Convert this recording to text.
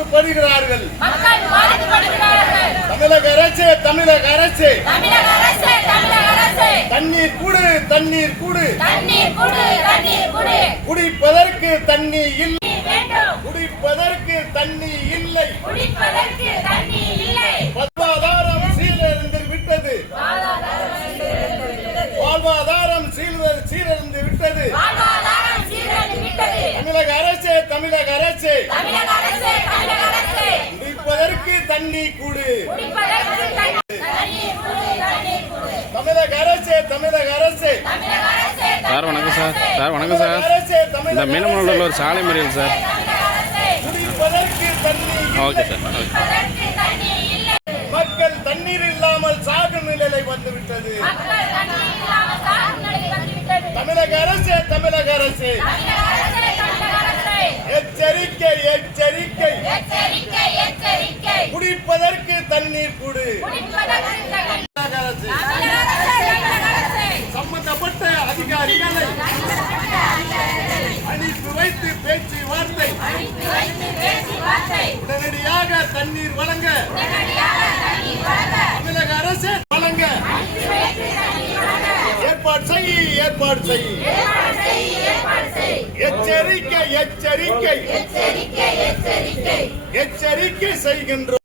பாதிக்கப்படுகிறார்கள். தமிழக அரசு தண்ணீர் கூடு குடிப்பதற்கு தண்ணீர் இல்லை. வாழ்வாதாரம் சீரழிந்து விட்டது. தமிழக அரசு குடிப்பதற்கு தண்ணீர் கூடு. தமிழக அரசு சார் வணக்கம் சார். வணக்கம் சார். இந்த மீனமனூரில் ஒரு சாலை மறியல் சார். குடிப்பதற்கு தண்ணீர். Okay sir. மக்கள் தண்ணீர் இல்லாமல் சாகும் நிலை வந்துவிட்டது. தமிழக அரசு எச்சரிக்கை குடிப்பதற்கு தண்ணீர் கூடு. சம்பந்தப்பட்ட அதிகாரிகளை அனுப்பி வைத்து பேச்சுவார்த்தை உடனடியாக தண்ணீர் வழங்க தமிழக அரசு வழங்க ஏற்பாடு செய். எச்சரிக்கை செய்கின்றோம்.